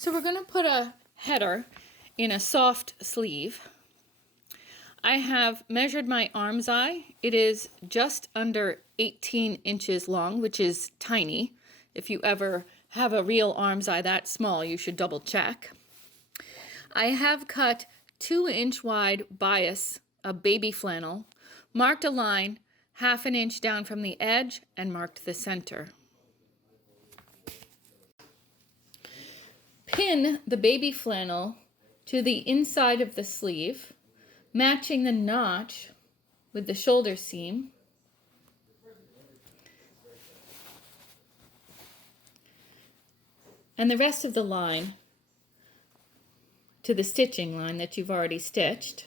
So we're going to put a header in a soft sleeve. I have measured my arm's eye. It is just under 18 inches long, which is tiny. If you ever have a real arm's eye that small, you should double check. I have cut 2-inch wide bias of baby flannel, marked a line 1/2 inch down from the edge, and marked the center. Pin the baby flannel to the inside of the sleeve, matching the notch with the shoulder seam. And the rest of the line to the stitching line that you've already stitched.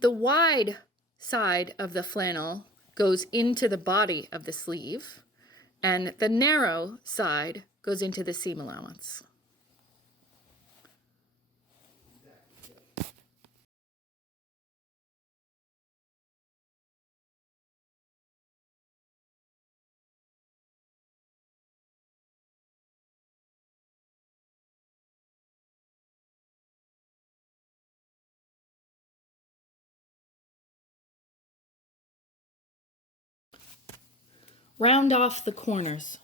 The wide side of the flannel goes into the body of the sleeve, and the narrow side goes into the seam allowance. Round off the corners.